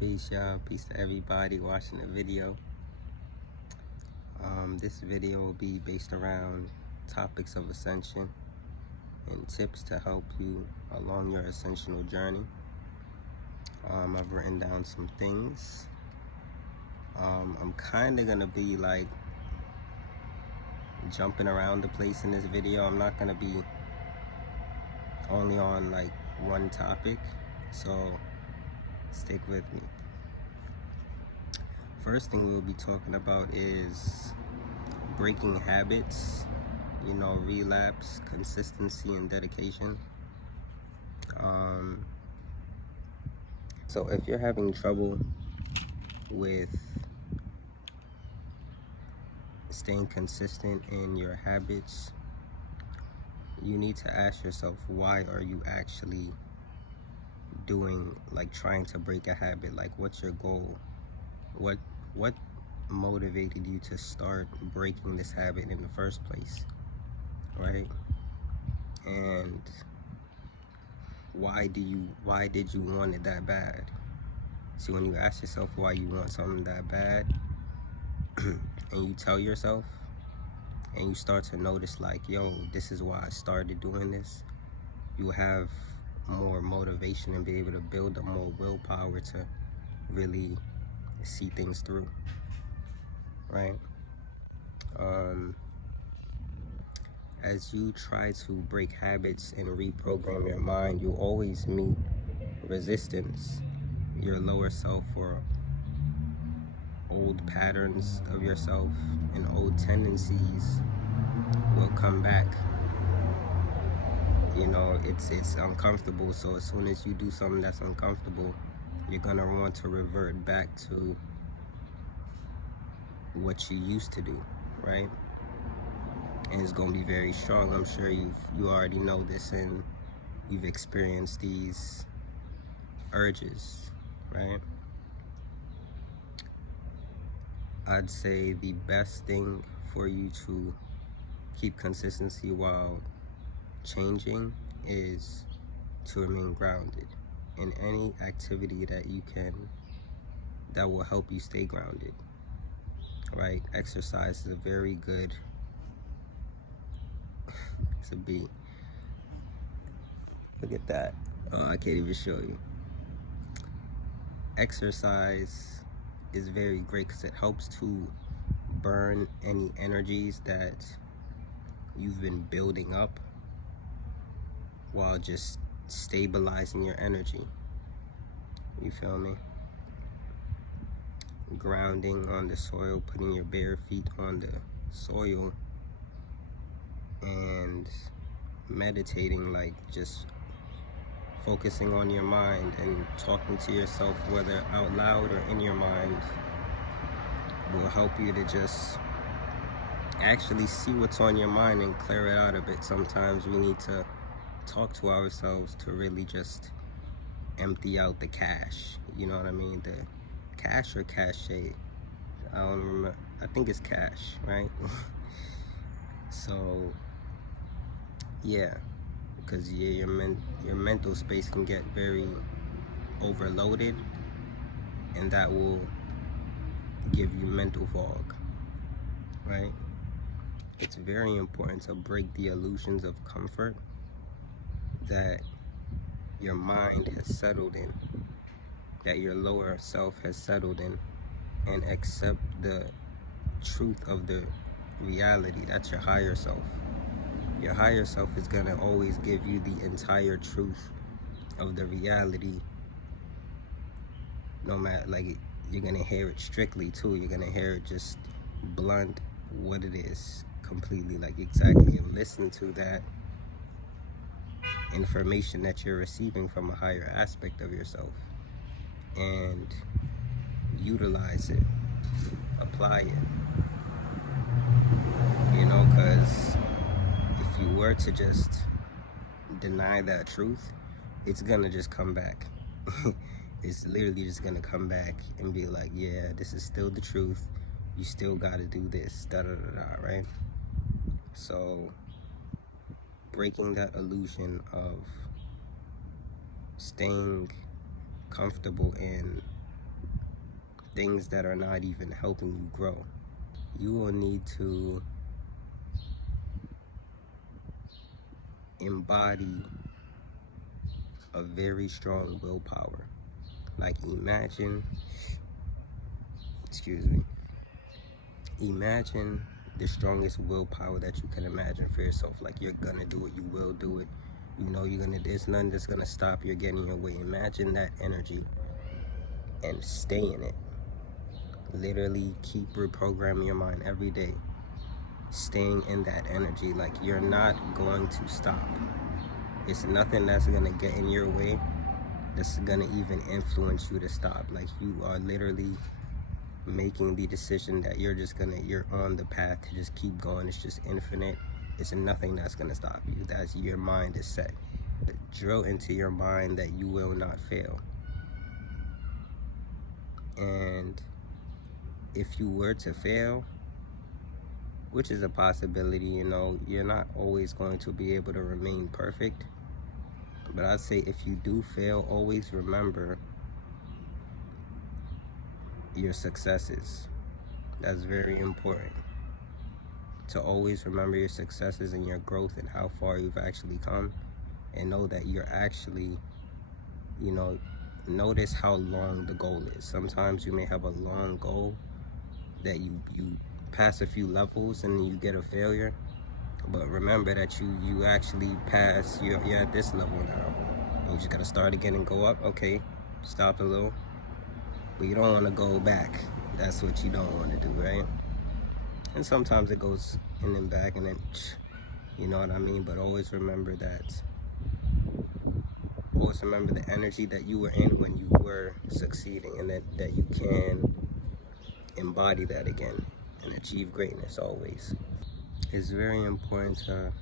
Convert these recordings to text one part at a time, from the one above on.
Peace, y'all. Peace to everybody watching the video. This video will be based around topics of ascension and tips to help you along your ascensional journey. I've written down some things. I'm kind of going to be like jumping around the place in this video. I'm not going to be only on like one topic, so stick with me. First thing we'll be talking about is breaking habits, relapse, consistency, and dedication. So if you're having trouble with staying consistent in your habits, you need to ask yourself, why are you actually trying to break a habit? Like, what's your goal? What motivated you to start breaking this habit in the first place, right? And why did you want it that bad? See, when you ask yourself why you want something that bad, and you tell yourself, and you start to notice like, yo, this is why I started doing this, you have more motivation and be able to build up more willpower to really see things through, right? As you try to break habits and reprogram your mind, you always meet resistance. Your lower self or old patterns of yourself and old tendencies will come back. It's uncomfortable, so as soon as you do something that's uncomfortable, you're gonna want to revert back to what you used to do, right? And it's gonna be very strong. I'm sure you already know this, and you've experienced these urges, right? I'd say the best thing for you to keep consistency while changing is to remain grounded in any activity that you can that will help you stay grounded, right? Exercise is a very good it's a B. Look at that. Oh, I can't even show you. Exercise is very great because it helps to burn any energies that you've been building up while just stabilizing your energy. You feel me? Grounding on the soil, putting your bare feet on the soil, and meditating, like just focusing on your mind and talking to yourself, whether out loud or in your mind, will help you to just actually see what's on your mind and clear it out a bit. Sometimes we need to talk to ourselves to really just empty out the cache. You know what I mean? The cache or cache? I don't remember. I think it's cache, right? So yeah, because your mental space can get very overloaded, and that will give you mental fog, right? It's very important to break the illusions of comfort that your mind has settled in, that your lower self has settled in, and accept the truth of the reality. That's your higher self. Your higher self is gonna always give you the entire truth of the reality, no matter, like, you're gonna hear it strictly too. You're gonna hear it just blunt, what it is, completely, like, exactly, and listen to that information that you're receiving from a higher aspect of yourself and utilize it, apply it, because if you were to just deny that truth, it's gonna just come back. It's literally just gonna come back and be like, yeah, this is still the truth, you still gotta do this, da-da-da-da, right? So breaking that illusion of staying comfortable in things that are not even helping you grow. You will need to embody a very strong willpower. Like imagine the strongest willpower that you can imagine for yourself. Like, you're gonna do it, you will do it. You know there's nothing that's gonna stop you getting your way. Imagine that energy and stay in it. Literally keep reprogramming your mind every day. Staying in that energy, like you're not going to stop. It's nothing that's gonna get in your way that's gonna even influence you to stop. Like, you are literally making the decision that you're on the path to just keep going. It's just infinite. It's nothing that's gonna stop you. That's your mind is set. Drill into your mind that you will not fail. And if you were to fail, which is a possibility, you're not always going to be able to remain perfect. But I'd say if you do fail, always remember your successes. That's very important. To always remember your successes and your growth and how far you've actually come, and know that you're actually, notice how long the goal is. Sometimes you may have a long goal that you pass a few levels and then you get a failure. But remember that you actually pass, you're at this level now. And you just gotta start again and go up. Okay, stop a little. But you don't wanna go back. That's what you don't wanna do, right? And sometimes it goes in and back and then, you know what I mean? But always remember that. Always remember the energy that you were in when you were succeeding, and that you can embody that again and achieve greatness always. It's very important to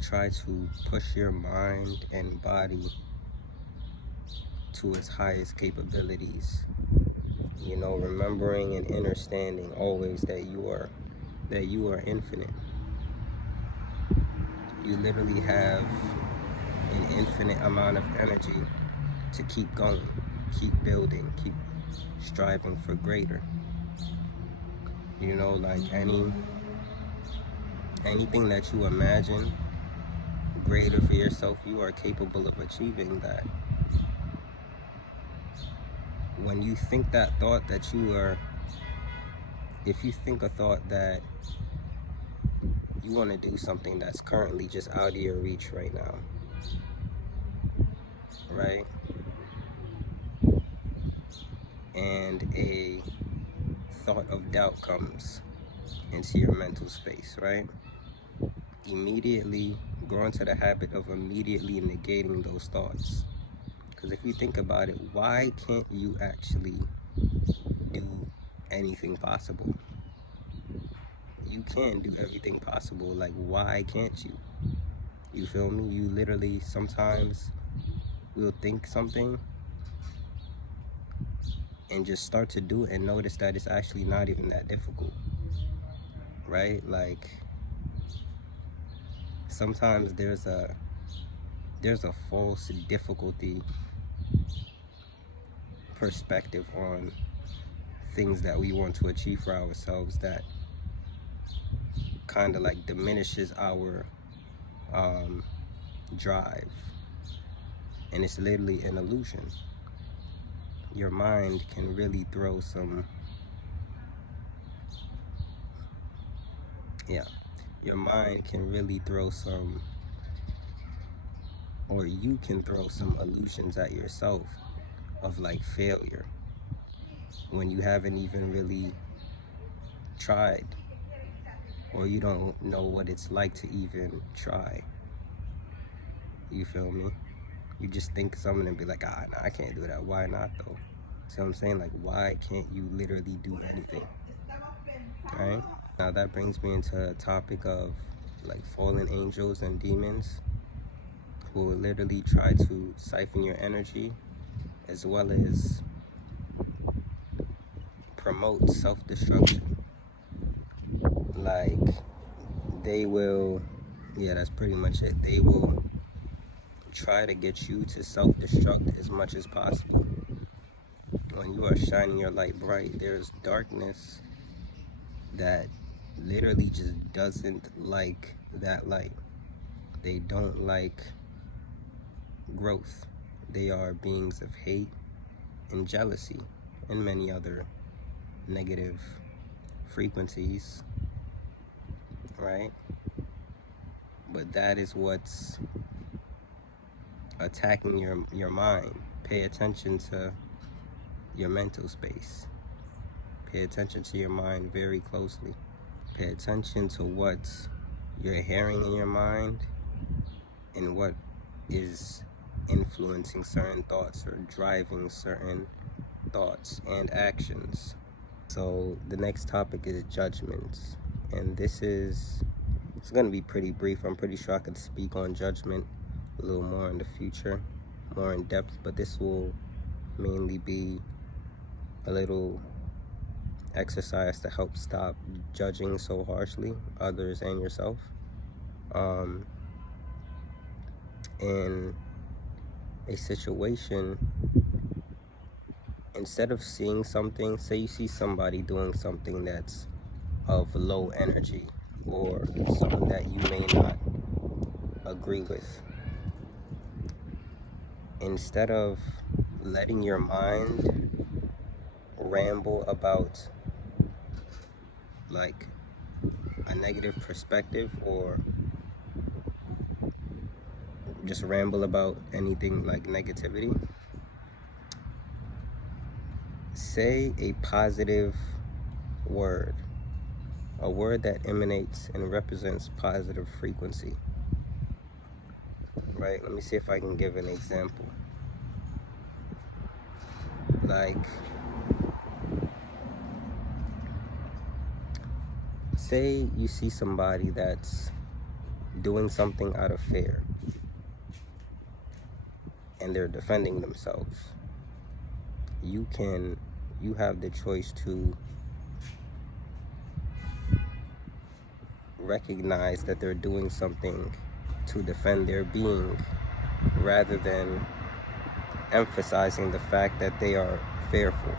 try to push your mind and body to its highest capabilities. Remembering and understanding always that you are infinite. You literally have an infinite amount of energy to keep going, keep building, keep striving for greater. Like anything that you imagine greater for yourself, you are capable of achieving that. When you think that thought that if you think a thought that you want to do something that's currently just out of your reach right now, right? And a thought of doubt comes into your mental space, right? Immediately grow into the habit of immediately negating those thoughts. Because if you think about it, why can't you actually do anything possible? You can do everything possible. Like, why can't you? You feel me? You literally sometimes will think something and just start to do it and notice that it's actually not even that difficult, right? Like, sometimes there's a false difficulty perspective on things that we want to achieve for ourselves that kind of like diminishes our drive, and it's literally an illusion. Your mind can really throw some your mind can really throw some, or you can throw some illusions at yourself of like failure when you haven't even really tried, or you don't know what it's like to even try. You feel me? You just think something and be like, nah, I can't do that. Why not though? See what I'm saying? Like, why can't you literally do anything? Right? Now that brings me into a topic of like fallen angels and demons who will literally try to siphon your energy, as well as promote self-destruction. Like, they will, that's pretty much it. They will try to get you to self-destruct as much as possible. when you are shining your light bright, there's darkness that literally just doesn't like that light. They don't like growth. They are beings of hate and jealousy and many other negative frequencies, right? But that is what's attacking your mind. Pay attention to your mental space. Pay attention to your mind very closely. Pay attention to what you're hearing in your mind and what is influencing certain thoughts or driving certain thoughts and actions. So the next topic is judgments, and it's going to be pretty brief. I'm pretty sure I could speak on judgment a little more in the future, more in depth, but this will mainly be a little exercise to help stop judging so harshly others and yourself. In a situation, instead of seeing something, say you see somebody doing something that's of low energy or something that you may not agree with, instead of letting your mind ramble about like a negative perspective or just ramble about anything like negativity, say a positive word, a word that emanates and represents positive frequency, right? Let me see if I can give an example. Like, say you see somebody that's doing something out of fear and they're defending themselves. You have the choice to recognize that they're doing something to defend their being rather than emphasizing the fact that they are fearful.